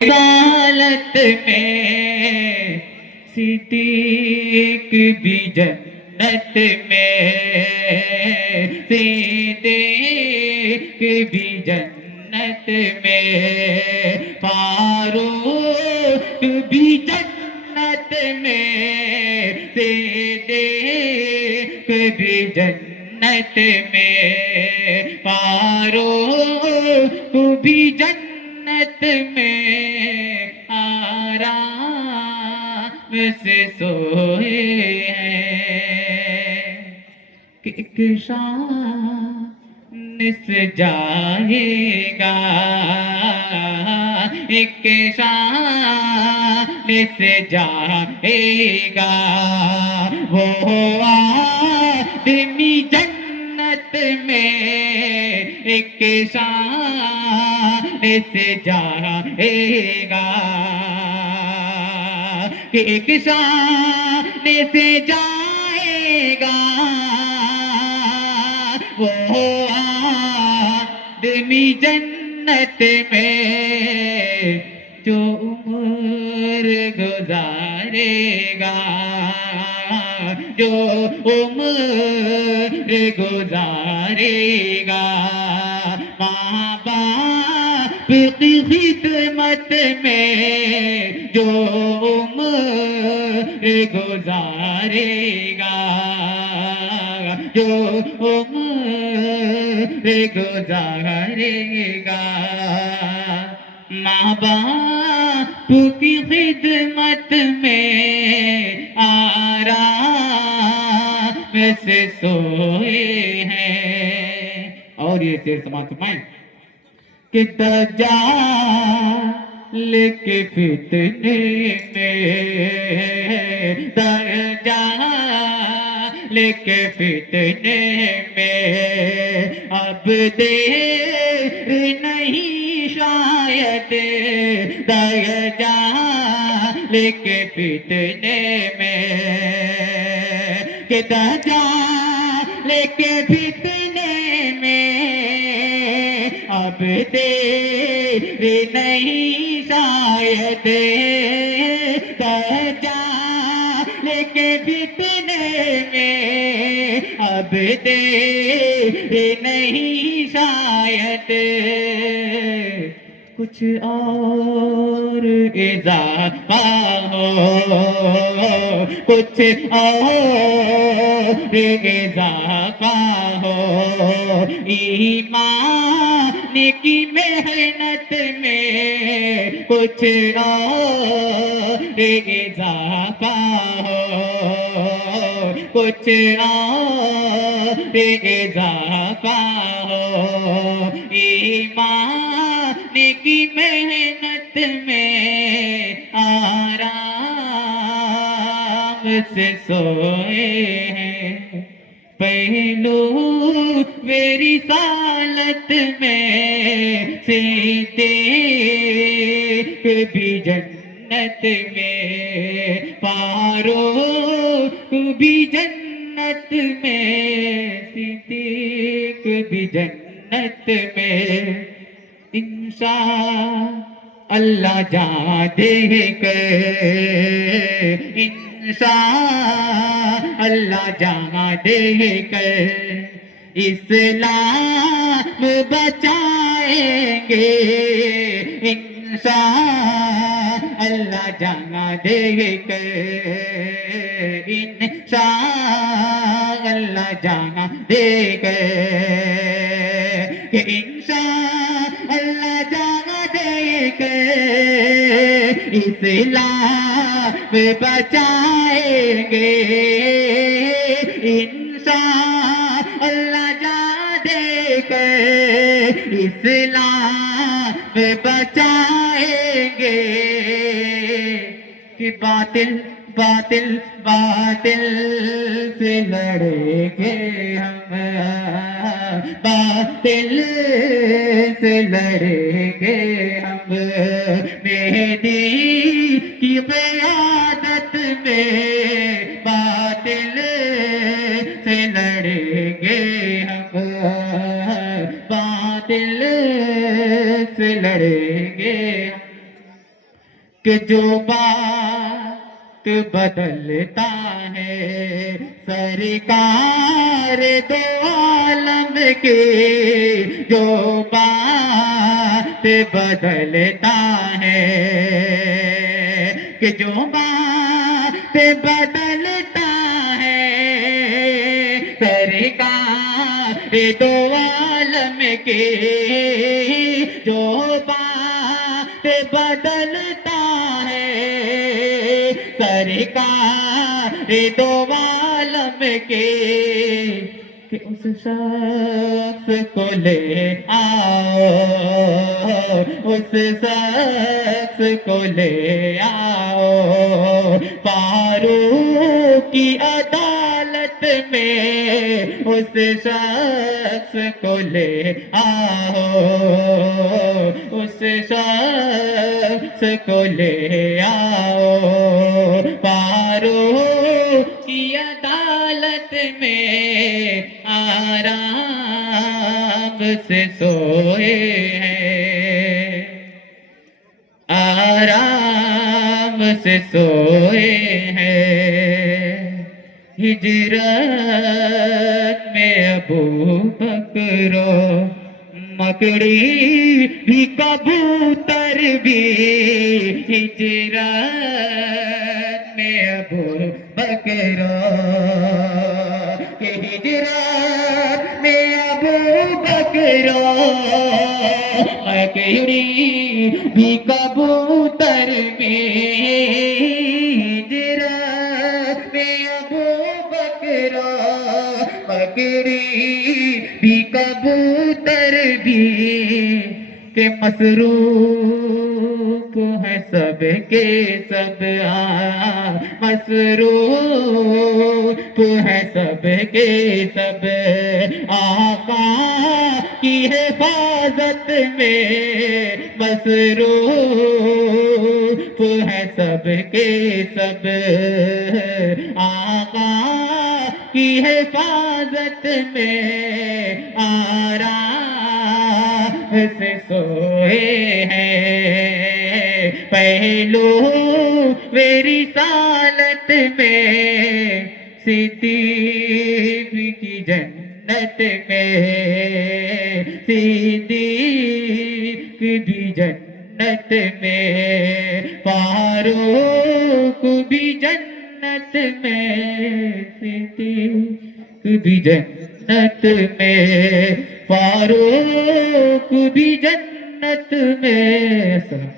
رسالت میں صدیق بھی جنت میں، صدیق بھی جنت میں، فاروق بھی جنت میں، صدیق بھی جنت میں، فاروق بھی جنت میں، آرام سے سوئے ہیں کہ ایک شام نس جائے گا، ایک شام نس جائے گا، وہ آدمی جنت میں ایک شام سے جائے گا، کہ ایک شام سے جائے گا، وہ آدمی جنت میں جو عمر گزارے گا، جو عمر گزارے گا، ماں باپ کی خدمت میں جو عمر گزارے گا، جو عمر گزارے گا، ماں باپ کی خدمت میں آرام سے سوئے ہیں۔ اور یہ شعر سماعت فرمائیں کہ دجال کے فتنے میں، دجال کے فتنے میں اب دیر نہیں شاید، دجال کے فتنے میں، کہ دجال کے فتنے میں اب دیر نہیں شاید، دجال کے فتنے میں اب دیر نہیں شاید، کچھ اور اضافہ ہو، کچھ اور اضافہ ہو، ایمان کی محنت میں کچھ اور اضافہ ہو، کچھ اور اضافہ ہو، ایمان کی محنت میں آرام سے سوئے ہیں، پہلو میری رسالت میں صدیق بھی جنت میں، فاروق بھی جنت میں، صدیق بھی جنت میں، انشاءاللہ جہاں دیکھ انشاءاللہ جہاں دیکھ اسلام بچائیں گے، انشاءاللہ جہاں دیکھ انشاءاللہ جہاں دیکھ کہ انشاءاللہ جہاں دیکھ اسلام بچائیں گے، انشاءاللہ جہاں دیکھ اسلام بچائیں گے، کہ باطل باطل باطل سے لڑیں گے ہم، باطل سے لڑیں گے ہم، مہدی کی قیادت میں باطل سے لڑیں گے ہم، باطل سے لڑیں گے ہم، کہ جو بات بدلتا ہے سرکار دو عالم کی، جو بات بدلتا ہے، کہ جو بات بدلتا ہے سرکار دو عالم کی، جو بات بدلتا ہے سرکار دو عالم کے، کہ اس شخص کو لے آؤ، اس شخص کو لے آؤ فاروق کی عدالت میں، اس شخص کو لے آؤ، اس شخص کو لے آؤ فاروق کی عدالت میں، آرام سے سوئے ہیں، آرام سے سوئے ہیں، ہجرت میں ابو بکر مکڑی بھی کبوتر بھی، ہجرت میں ابو بکر، کہ ہجرت میں ابو بکر مکڑی بھی کبوتر میں، ہجرت میں ابو بکر مکڑی بھی کبوتر بھی، کہ مصروف ہے سب کے سب، مصروف ہے سب کے سب آقا کی حفاظت میں، مصروف ہے سب کے سب آقا کی حفاظت میں، آرام سے سوئے ہیں، پہلو میری رسالت میں، صدیق کی جنت میں، صدیق بھی جنت میں، فاروق بھی جنت میں، صدیق بھی جنت میں، فاروق بھی جنت میں۔